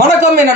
வணக்கம் என்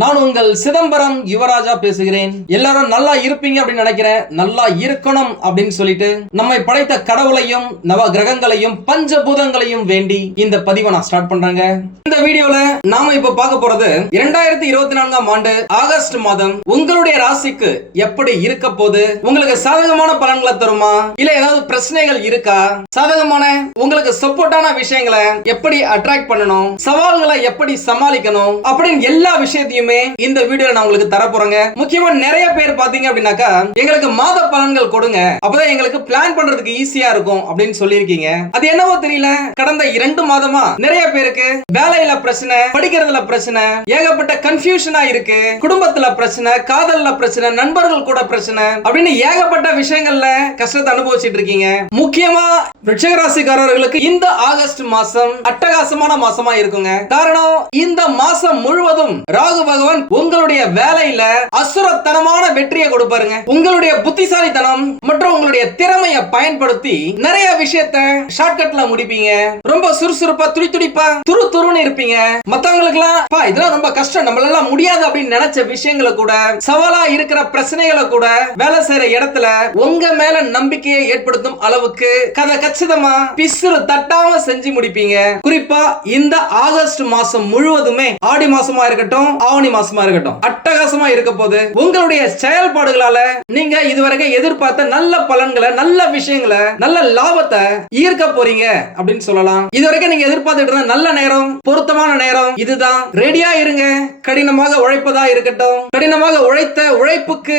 நான் உங்கள் சிதம்பரம் யுவராஜா பேசுகிறேன். எல்லாரும் நல்லா இருப்பீங்க அப்படின்னு நினைக்கிறேன். நல்லா இருக்கணும் அப்படின்னு சொல்லிட்டு நம்மை படைத்த கடவுளையும் நவ கிரகங்களையும் பஞ்சபூதங்களையும் வேண்டி இந்த பதிவை நான் ஸ்டார்ட் பண்றேங்க. இந்த வீடியோல நாம இப்ப பார்க்க போறது இரண்டாயிரத்தி இருபத்தி நான்காம் ஆண்டு ஆகஸ்ட் மாதம் உங்களுடைய ராசிக்கு எப்படி இருக்க போது உங்களுக்கு சாதகமான பலன்களை தருமா? இல்ல ஏதாவது பிரச்சனைகள் இருக்கா? சாதகமான உங்களுக்கு சப்போர்ட்டான விஷயங்களை எப்படி அட்ராக்ட் பண்ணணும்? சவால்களை எப்படி சமாளிக்கணும்? அப்படின்னு எல்லா விஷயத்தையுமே இந்த வீடியோல நான் உங்களுக்கு தரப்போறேங்க முக்கியமா நிறைய பேர் பாத்தீங்க அப்படின்னாக்கா எங்களுக்கு மாத பலன்கள் கொடுங்க. அப்பதான் எங்களுக்கு பிளான் பண்றதுக்கு ஈஸியா இருக்கும் அப்படின்னு சொல்லியிருக்கீங்க. அது என்னவோ தெரியல. கடந்த இரண்டு மாதமா நிறைய பேருக்கு வேலையில பிரச்சனை படிக்கிறதுல பிரச்சனை ஏகப்பட்ட கன்ஃபியூஷனா இருக்கு. குடும்பத்துல பிரச்சனை காதல்ல பிரச்சனை நண்பர்கள் கூட பிரச்சனை அப்படின்னு ஏகப்பட்ட விஷயங்கள்ல கஷ்டத்தை அனுபவிச்சுட்டு இருக்கீங்க. முக்கியமா ரிஷகராசிக்காரர்களுக்கு இந்த ஆகஸ்ட் மாசம் அட்டகாசமான மாசமா இருக்குங்க. காரணம் இந்த மாசம் முழுவதும் ராகு பகவான் உங்களுடைய வேலையில அசுரத்தனமான வெற்றியை கொடுப்பாருங்க உங்களுடைய புத்திசாலித்தனம் மற்றும் உங்களுடைய திறமைய பயன்படுத்தி நிறைய விஷயத்த ஷார்ட்கட்ல முடிப்பீங்க. ரொம்ப சுறுசுறுப்பா துடி துடிப்பா துரு துருன்னு இருப்பீங்க. மத்தவங்களுக்கு எல்லாம் இதெல்லாம் ரொம்ப கஷ்டம். நம்மளால முடியாது அப்படின்னு நினைச்ச விஷயங்களை கூட சவாலா இருக்கிற பிரச்சனைகளை கூட வேலை செய்யற இடத்துல உங்க மேல நம்பிக்கையை ஏற்படுத்தும் அளவுக்கு கதை கச்சிதமா பிசுறு தட்டாம செஞ்சு முடிப்பீங்க. குறிப்பா இந்த ஆகஸ்ட் மாசம் முழுவதுமே ஆடி மாசமா இருக்கட்டும் ஆவணி மாசமா இருக்கட்டும் அட்டகாசமா இருக்க போது உங்களுடைய செயல்பாடுகளால நீங்க இதுவரைக்கும் எதிர்பார்த்த நல்ல பலன்களை நல்ல விஷயங்களை நல்ல லாபத்தை ஈர்க்க போறீங்க அப்படின்னு சொல்லலாம். இதுவரைக்கும் நீங்க எதிர்பார்த்துட்டு இருந்த நல்ல நேரம் பொருத்தமான நேரம் இதுதான். ரெடியா இருங்க. கடினமாக உழைப்பதா இருக்கட்டும். கடினமாக உழைத்த உழைப்புக்கு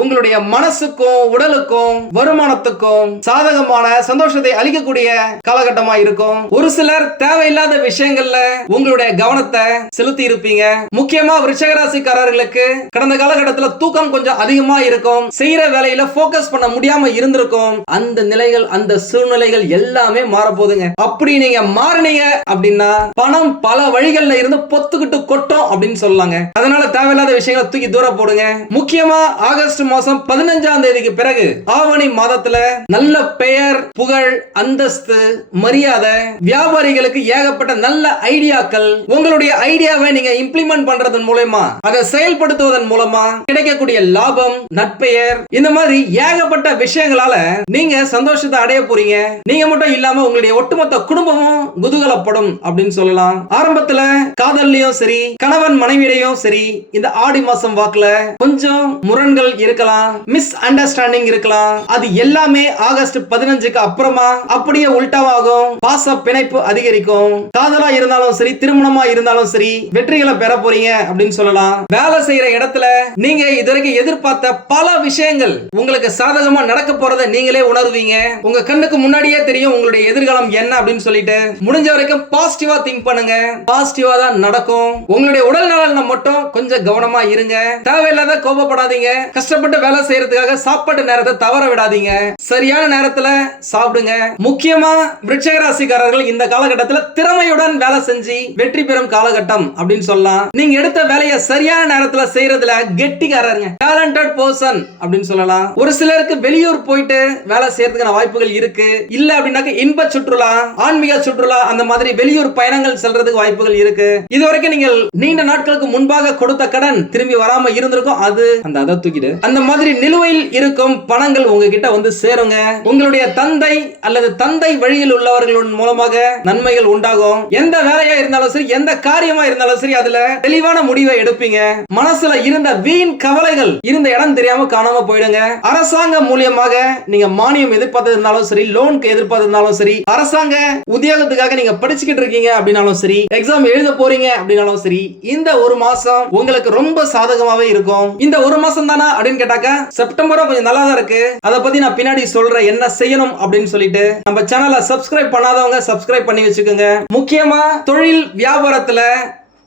உங்களுடைய மனசுக்கும் உடலுக்கும் வருமானத்துக்கும் சாதகமான சந்தோஷத்தை அளிக்கக்கூடிய காலகட்டமா இருக்கும். ஒரு சிலர் தேவையில்லாத விஷயங்கள்ல உங்களுடைய கவனத்தை செலுத்தி இருப்பீங்க. முக்கியமா விருச்சகராசிக்காரர்களுக்கு கடந்த காலகட்டத்துல தூக்கம் கொஞ்சம் அதிகமா இருக்கும். செய்யற வேலையில போக்கஸ் பண்ண முடியாம இருந்திருக்கும். அந்த நிலைகள் அந்த சூழ்நிலைகள் எல்லாமே மாறப்போகுதுங்க. அப்படி நீங்க மாறினீங்க அப்படின்னா பணம் பல வழிகள்ல இருந்து பொத்துக்கிட்டு கொட்டும் அப்படின்னு சொல்லலாங்க. அதனால தேவையில்லாத விஷயங்களை தூக்கி தூர போடுங்க. முக்கியமா ஆகஸ்ட் மாசம் பதினஞ்சாம் தேதிக்கு பிறகு ஆவணி மாதத்துல நல்ல பெயர் புகழ் அந்தஸ்து மரியாதை வியாபாரிகளுக்கு ஏகப்பட்ட நல்ல ஐடியாக்கள் உங்களுடைய ஐடியாவை நீங்க இம்ப்ளிமெண்ட் பண்றதன் மூலயமா அதை செயல்படுத்துவதன் மூலமா கிடைக்கக்கூடிய லாபம் நட்பெயர் இந்த மாதிரி ஏகப்பட்ட விஷயங்களால நீங்க சந்தோஷத்தை அடைய போறீங்க. நீங்க மட்டும் இல்லாம உங்களுடைய ஒட்டுமொத்த குடும்பமும் குதூகலப்படும் அப்படின்னு சொல்லலாம். ஆரம்பத்துல காதல்லையும் சரி கணவன் மனைவியிடையும் சரி இந்த ஆடி மாசம் வாக்குல கொஞ்சம் முரண்கள் இருக்கலாம் மிஸ் அண்டர்ஸ்டாண்டிங் இருக்கலாம். அது எல்லாமே ஆகஸ்ட் பதினஞ்சுக்கு அப்புறமா அப்படியே உல்டாவாகும். பாச பிணைப்பு அதிகரிக்கும். காதலா இருந்தாலும் சரி திருமணமா இருந்தாலும் சரி வெற்றிகளை பெற போறீங்க அப்படின்னு சொல்லலாம். வேலை செய்யற இடத்துல நீங்க இதுவரைக்கும் எதிர்பார்த்த பல விஷயங்கள் உங்களுக்கு சாதகமா நடக்க போறத நீங்களே உணர்வீங்க. உங்க கண்ணுக்கு முன்னாடியே தெரியும் உங்களுடைய எதிர்காலம் என்ன அப்படின்னு சொல்லிட்டு. முடிஞ்ச வரைக்கும் பாசிட்டிவா திங்க் பண்ணுங்க. பாசிட்டிவா தான் நடக்கும். உங்களுடைய உடல் நலன் மட்டும் கொஞ்சம் கவனமா இருங்க. தேவையில்லாத கோபப்படாதீங்க. கஷ்டப்பட்டு கஷ்டப்பட்டு வேலை செய்யறதுக்காக சாப்பாட்டு நேரத்தை தவற விடாதீங்க. சரியான நேரத்துல சாப்பிடுங்க. முக்கியமா விருட்சக ராசிக்காரர்கள் இந்த காலகட்டத்துல திறமையுடன் வேலை செஞ்சு வெற்றி பெறும் காலகட்டம் அப்படின்னு சொல்லலாம். நீங்க எடுத்த வேலையை சரியான நேரத்துல செய்யறதுல கெட்டிக்காரருங்க. டேலண்டட் பர்சன் அப்படின்னு சொல்லலாம். ஒரு சிலருக்கு வெளியூர் போயிட்டு வேலை செய்யறதுக்கான வாய்ப்புகள் இருக்கு. இல்ல அப்படின்னாக்க இன்ப சுற்றுலா ஆன்மீக சுற்றுலா அந்த மாதிரி வெளியூர் பயணங்கள் செல்றதுக்கு வாய்ப்புகள் இருக்கு. இதுவரைக்கும் நீங்கள் நீண்ட நாட்களுக்கு முன்பாக கொடுத்த கடன் திரும்பி வராம இருந்திருக்கும். அது அந்த அதை தூக்கிடு. அந்த மாதிரி நிலுவையில் இருக்கும் பணங்கள் உங்ககிட்ட வந்து சேருங்க. உங்களுடைய தந்தை அல்லது தந்தை வழியில் உள்ளவர்களின் மூலமாக நன்மைகள் உண்டாகும். எந்த வேலையா இருந்தாலும் சரி எந்த காரியமா இருந்தாலும் சரி அதுல தெளிவான முடிவை எடுப்பீங்க. மனசுல இருந்த வீண் கவலைகள் இருந்த இடம் தெரியாம காணாம போயிடுங்க. அரசாங்கம் மூலியமாக நீங்க மானியம் எதிர்பார்த்து இருந்தாலும் சரி லோனுக்கு எதிர்பார்த்து இருந்தாலும் சரி அரசாங்க உத்தியோகத்துக்காக நீங்க படிச்சுக்கிட்டு இருக்கீங்க அப்படின்னாலும் சரி எக்ஸாம் எழுத போறீங்க அப்படின்னாலும் சரி இந்த ஒரு மாசம் உங்களுக்கு ரொம்ப சாதகமாவே இருக்கும். இந்த ஒரு மாசம் தானா அப்படின்னு கேட்டாக்கா செப்டம்பரும் கொஞ்சம் நல்லா தான் இருக்கு. அதை பத்தி நான் பின்னாடி சொல்றேன் என்ன செய்யணும்? அப்படின்னு சொல்லிட்டு நம்ம சேனலை சப்ஸ்கிரைப் பண்ணாதவங்க சப்ஸ்கிரைப் பண்ணி வச்சுக்கோங்க. முக்கியமா தொழில் வியாபாரத்துல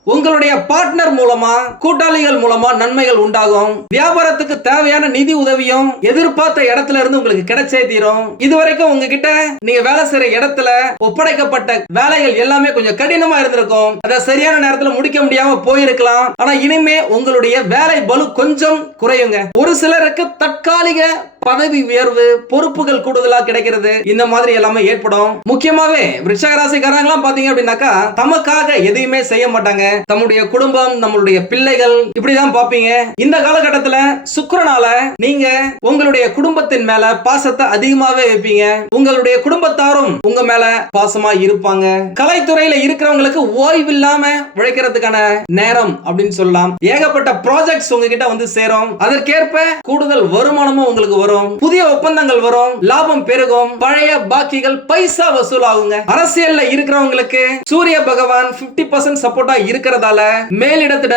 உங்களுடைய பார்ட்னர் மூலமா கூட்டாளிகள் மூலமா நன்மைகள் உண்டாகும். வியாபாரத்துக்கு தேவையான நிதி உதவியும் எதிர்பார்த்த இடத்துல இருந்து உங்களுக்கு கிடைச்சே தீரும். இதுவரைக்கும் உங்ககிட்ட நீங்க வேலை செய்யற இடத்துல ஒப்படைக்கப்பட்ட வேலைகள் எல்லாமே கொஞ்சம் கடினமா இருந்திருக்கும். அதை சரியான நேரத்துல முடிக்க முடியாம போயிருக்கலாம். ஆனா இனிமே உங்களுடைய வேலை பலு கொஞ்சம் குறையுங்க. ஒரு சிலருக்கு தற்காலிக பதவி உயர்வு பொறுப்புகள் கூடுதலா கிடைக்கிறது இந்த மாதிரி எல்லாமே ஏற்படும். முக்கியமாவே விருஷக ராசிக்காரங்களாம் பாத்தீங்க அப்படின்னாக்கா தமக்காக எதையுமே செய்ய மாட்டாங்க. தம்முடைய குடும்பம் நம்மளுடைய பிள்ளைகள் இப்படிதான் பாப்பீங்க. இந்த காலகட்டத்துல சுக்கரனால நீங்க உங்களுடைய குடும்பத்தின் மேல பாசத்தை அதிகமாவே வைப்பீங்க. உங்களுடைய குடும்பத்தாரும் உங்க மேல பாசமா இருப்பாங்க. கலைத்துறையில இருக்கிறவங்களுக்கு ஓய்வு இல்லாம உழைக்கிறதுக்கான நேரம் அப்படின்னு சொல்லலாம். ஏகப்பட்ட ப்ராஜெக்ட்ஸ் உங்ககிட்ட வந்து சேரும். அதற்கேற்ப கூடுதல் வருமானமும் உங்களுக்கு வரும். புதிய ஒப்பந்தங்கள் வரும் லாபம் பெருகும் பழைய பாக்கிகள் பைசா வசூலாகுங்க. அரசியல்ல இருக்கிறவங்களுக்கு சூரிய பகவான் 50% பர்சன்ட் சப்போர்ட்டா இருக்கிறதால மேலிடத்துல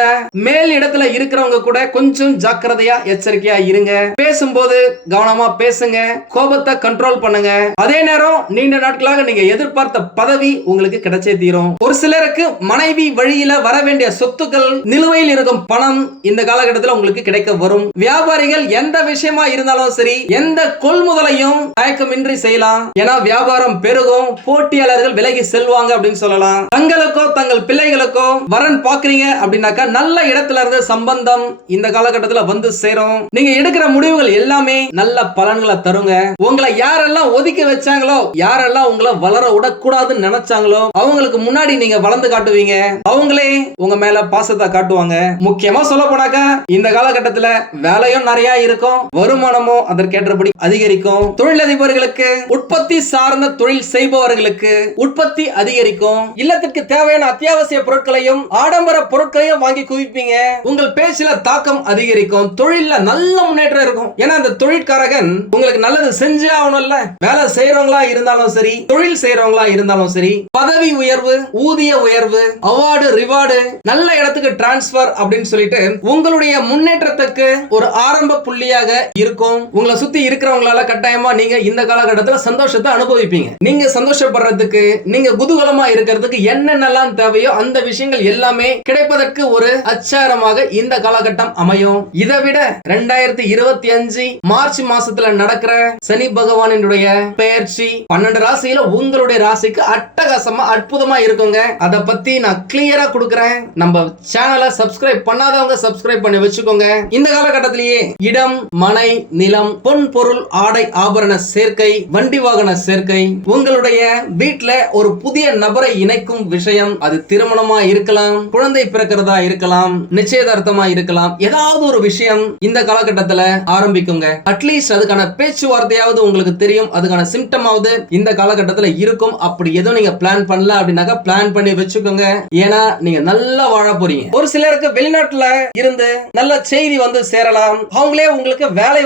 மேல் இடத்துல இருக்கிறவங்க கூட கொஞ்சம் ஜாக்கிரதையா எச்சரிக்கையா இருங்க. பேசும்போது கவனமா பேசுங்க கோபத்தை கண்ட்ரோல் பண்ணுங்க. அதே நேரம் நீண்ட நாட்களாக நீங்க எதிர்பார்த்த பதவி உங்களுக்கு கிடைச்சே தீரும். ஒரு சிலருக்கு மனைவி வழியில வர வேண்டிய சொத்துக்கள் நிலுவையில் இருக்கும் பணம் இந்த காலகட்டத்தில் உங்களுக்கு கிடைக்க வரும். வியாபாரிகள் எந்த விஷயமா இருந்தாலும் சரி எந்த கொள்முதலையும் தயக்கமின்றி செய்யலாம். ஏன்னா வியாபாரம் பெருகும் போட்டியாளர்கள் விலகி செல்வாங்க அப்படின்னு சொல்லலாம். தங்களுக்கோ தங்கள் பிள்ளைகளுக்கோ வரன் பாக்குறீங்க அப்படின்னாக்கா நல்ல இடத்துல இருந்து சம்பந்தம் இந்த காலகட்டத்துல வந்து சேரும். நீங்க எடுக்கிற முடிவுகள் எல்லாமே நல்ல பலன்களை தருங்க. உங்களை யாரெல்லாம் ஒதுக்கி வச்சாங்களோ யாரெல்லாம் உங்களை வளர விடக்கூடாதுன்னு நினைச்சாங்களோ அவங்களுக்கு முன்னாடி நீங்க வளர்ந்து காட்டுவீங்க. அவங்களே உங்க மேல பாசத்தை காட்டுவாங்க. முக்கியமா சொல்ல போனாக்கா இந்த காலகட்டத்துல வேலையும் நிறைய இருக்கும் வருமானமும் அதற்கேற்றபடி அதிகரிக்கும். தொழிலதிபர்களுக்கு உற்பத்தி சார்ந்த தொழில் செய்பவர்களுக்கு உற்பத்தி அதிகரிக்கும். இல்லத்திற்கு தேவையான அத்தியாவசிய பொருட்களையும் ஆடம்பர பொருட்களையும் வாங்கி குவிப்பீங்க. உங்கள் பேச்சுல தாக்கம் அதிகரிக்கும். தொழில நல்ல முன்னேற்றம் இருக்கும். ஏன்னா அந்த தொழிற்காரகன் உங்களுக்கு நல்லது செஞ்சு ஆகணும்ல. வேலை செய்யறவங்களா இருந்தாலும் சரி தொழில் செய்யறவங்களா இருந்தாலும் சரி பதவி உயர்வு ஊதிய உயர்வு அவார்டு ரிவார்டு நல்ல இடத்துக்கு டிரான்ஸ்பர் அப்படின்னு சொல்லிட்டு உங்களுடைய முன்னேற்றத்துக்கு ஒரு ஆரம்ப புள்ளியாக இருக்கும். உங்களை சுத்தி இருக்கிறவங்களால கட்டாயமா நீங்க இந்த காலகட்டத்துல சந்தோஷத்தை அனுபவிப்பீங்க. நீங்க சந்தோஷப்படுறதுக்கு நீங்க குதூகலமா இருக்கிறதுக்கு என்னென்னலாம் தேவையோ அந்த விஷயங்கள் எல்லாமே கிடைப்பதற்கு ஒரு அச்சாரமாக இந்த காலகட்டம் அமையும். இதை விட ரெண்டாயிரத்தி இருபத்தி அஞ்சு மார்ச் மாசத்துல நடக்கிற சனி பகவானினுடைய பெயர்ச்சி பன்னெண்டு ராசியில உங்களுடைய ராசிக்கு அட்டகாசமா அற்புதமா இருக்குங்க. அதை பத்தி நான் கிளியரா கொடுக்கறேன். நம்ம சேனலை சப்ஸ்கிரைப் பண்ணாதவங்க சப்ஸ்கிரைப் பண்ணி வச்சுக்கோங்க. இந்த காலகட்டத்திலேயே இடம் மனை நிலம் பொன் பொருள் ஆடை ஆபரண சேர்க்கை வண்டி வாகன சேர்க்கை. உங்களுடைய வீட்ல ஒரு புதிய நபரை இணைக்கும் விஷயம் அது திருமணமா இருக்கலாம் குழந்தை பிறக்கிறதா இருக்கலாம் நிச்சயதார்த்தமா இருக்கலாம். ஏதாவது ஒரு விஷயம் இந்த காலகட்டத்துல ஆரம்பிக்குங்க. அட்லீஸ்ட் அதுக்கான பேச்சுவார்த்தையாவது உங்களுக்கு தெரியும் அதுக்கான சிம்டமாவது இந்த காலகட்டத்துல இருக்கும். அப்படி எதுவும் நீங்க பிளான் பண்ணல அப்படின்னாக்கா பிளான் பண்ணி வச்சுக்கோங்க. ஏன்னா நீங்க நல்லா வாழ போறீங்க. ஒரு சிலருக்கு வெளிநாட்டுல இருந்து நல்ல செய்தி வந்து சேரலாம். அவங்களே உங்களுக்கு வேலை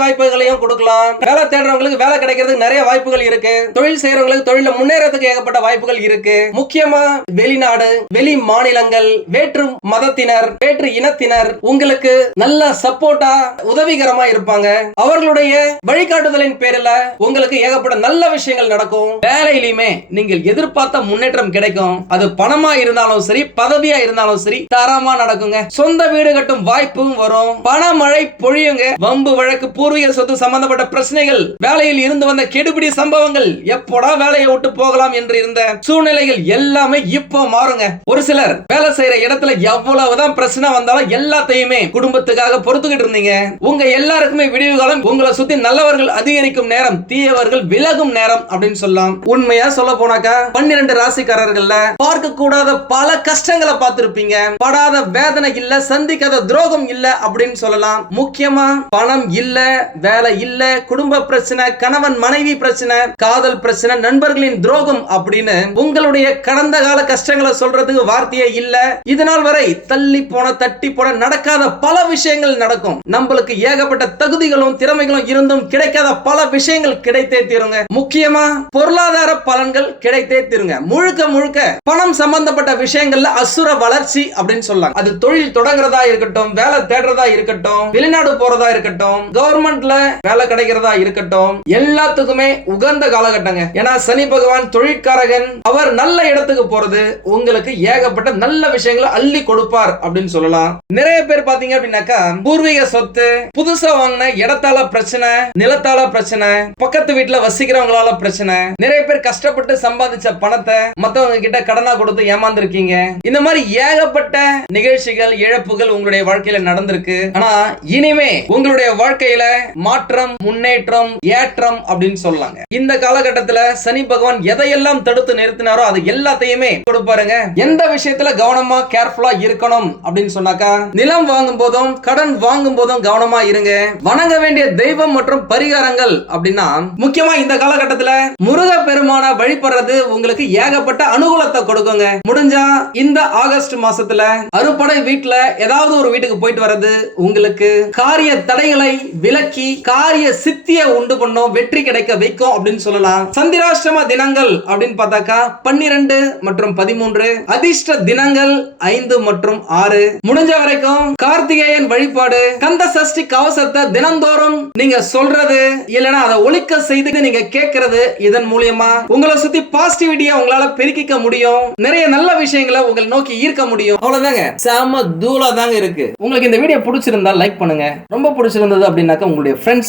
வேலையும் கொடுக்கலாம். வேலை தேடுறவங்களுக்கு வேலை கிடைக்கிறதுக்கு நிறைய வாய்ப்புகள் இருக்கு. தொழில் செய்யறவங்களுக்கு தொழில முன்னேறதுக்கு ஏகப்பட்ட வாய்ப்புகள் இருக்கு. முக்கியமா வெளிநாடு வெளி மாநிலங்கள் வேற்று மதத்தினர் வேற்று இனத்தினர் உங்களுக்கு நல்ல சப்போர்ட்டா உதவிகரமா இருப்பாங்க. அவர்களுடைய வழிகாட்டுதலின் பேரில் உங்களுக்கு ஏகப்பட்ட நல்ல விஷயங்கள் நடக்கும். வேலையிலுமே நீங்கள் எதிர்பார்த்த முன்னேற்றம் கிடைக்கும். அது பணமா இருந்தாலும் சரி பதவியா இருந்தாலும் சரி தரமா நடக்குங்க. சொந்த வீடு கட்டும் வாய்ப்பும் வரும். பணமழை பொழியுங்க. வம்பு வழக்கு பூர்வீக சொத்து சம்பந்தப்பட்ட பிரச்சனைகள் வேலையில் இருந்து வந்த கெடுபிடி சம்பவங்கள் எப்போடா வேலையை விட்டு போகலாம் என்று இருந்த சூழ்நிலைகள் எல்லாமே இப்போ மாறுங்க. ஒரு சிலர் வேலை செய்யற இடத்துல எவ்வளவுதான் பிரச்சனை வந்தாலும் எல்லாத்தையுமே குடும்பத்துக்காக பொறுத்துக்கிட்டு இருந்தீங்க. உங்க எல்லாருக்குமே விடிவு காலம் உங்களை சுத்தி நல்லவர்கள் அதிகரிக்கும் நேரம் தீயவர்கள் விலகும் நேரம் அப்படின்னு சொல்லலாம். உண்மையா சொல்ல போனாக்கா பன்னிரண்டு ராசிக்காரர்கள்ல பார்க்க கூடாத பல கஷ்டங்களை பார்த்திருப்பீங்க. படாத வேதனை இல்ல சந்திக்காத துரோகம் இல்ல அப்படின்னு சொல்லலாம். முக்கியமா பணம் இல்ல வேலை இல்ல குடும்ப பிரச்சனை கணவன் மனைவி பிரச்சனை காதல் பிரச்சனை நண்பர்களின் துரோகம் அப்படின்னு உங்களுடைய கடந்த கால கஷ்டங்களை சொல்றதுக்கு வார்த்தையே இல்ல. இதனால் வரை தள்ளி போன தட்டி போன நடக்காத பல விஷயங்கள் நடக்கும். நம்மளுக்கு ஏகப்பட்ட தகுதிகளும் திறமைகளும் இருந்தும் கிடைக்காத பல விஷயங்கள் கிடைத்தே தீருங்க. முக்கியமா பொருளாதார பலன்கள் கிடைத்தே தீருங்க. முழுக்க முழுக்க பணம் சம்பந்தப்பட்ட விஷயங்கள்ல அசுர வளர்ச்சி அப்படின்னு சொல்லலாம் அது தொழில் தொடங்குறதா இருக்கட்டும் வேலை தேடுறதா இருக்கட்டும் வெளிநாடு போறதா இருக்கட்டும் கவர்மெண்ட்ல வேலை கிடைக்கிறதா இருக்கட்டும். எல்லாத்துக்குமே உகந்த காலகட்டங்க. ஏன்னா சனி பகவான் தொழிற்காரகன் அவர் நல்ல இடத்துக்கு போறது உங்களுக்கு ஏகப்பட்ட நல்ல விஷயங்களை அள்ளி கொடுப்பார் அப்படின்னு சொல்லலாம். நிறைய பேர் பாத்தீங்க அப்படின்னாக்கா பூர்வீக சொத்து புதுசா வாங்கின இடத்தால பிரச்சனை நிலத்தால பிரச்சனை பக்கத்து வீட்டுல வசிக்கிறவங்களால பிரச்சனை நிறைய பேர் கஷ்டப்பட்டு சம்பாதிச்ச பணத்தை மத்தவங்க கிட்ட கடனா கொடுத்து ஏமாந்துருக்கீங்க. இந்த மாதிரி ஏகப்பட்ட நிகழ்ச்சிகள் இழப்புகள் உங்களுடைய வாழ்க்கையில நடந்திருக்கு. ஆனா இனிமே உங்களுடைய வாழ்க்கையில மாற்றம் முன்னேற்றம் ஏற்றம் அப்படின்னு சொல்லலாங்க இந்த காலகட்டத்துல சனி பகவான் எதையெல்லாம் தடுத்து நிறுத்தினாரோ அது எல்லாத்தையுமே கொடுப்பாருங்க. எந்த விஷயத்துல கவனமா கேர்ஃபுல்லா இருக்கணும் அப்படின்னு சொன்னாக்கா நிலம் வாங்கும் போதும் கடன் வாங்கும் போதும் கவனமா இருங்க. வணங்க வேண்டிய தெய்வம் மற்றும் பரிகாரங்கள் அப்படின்னா முக்கியமா இந்த காலகட்டத்துல முருக பெருமான வழிபடுறது உங்களுக்கு ஏகப்பட்ட அனுகூலத்தை கொடுக்குங்க. முடிஞ்சா இந்த ஆகஸ்ட் மாசத்துல அறுபடை வீட்டுல ஏதாவது ஒரு வீட்டுக்கு போயிட்டு வர்றது உங்களுக்கு காரிய தடைகளை விலக்கி காரிய சித்திய உண்டு பண்ணும் வெற்றி கிடைக்க வைக்கும் அப்படின்னு சொல்லலாம். சந்திராஷ்டம தினங்கள் அப்படின்னு பார்த்தாக்கா பன்னிரண்டு மற்றும் பதிமூன்று அதிர்ஷ்ட தினங்கள் ஐந்து மற்றும் ஆறு. முடிஞ்ச வரைக்கும் கார்த்திகேயன் வழிபாடு கந்த சஷ்டி கவசத்தை தினந்தோறும் நீங்க சொல்றது இல்லைன்னா அதை ஒழிக்க செய்து நீங்க கேட்கறது இதன் மூலியமா உங்களை சுத்தி பாசிட்டிவிட்டியா உங்களால பெருக்கிக்க முடியும். நிறைய நல்ல விஷயங்களை உங்களை நோக்கி ஈர்க்க முடியும். அவ்வளவுதாங்க. செம தூளா தாங்க இருக்கு. உங்களுக்கு இந்த வீடியோ பிடிச்சிருந்தா லைக் பண்ணுங்க. ரொம்ப பிடிச்சிருந்தது அப்படின்னாக்கா உங்களுடைய ஃப்ரெண்ட்ஸ்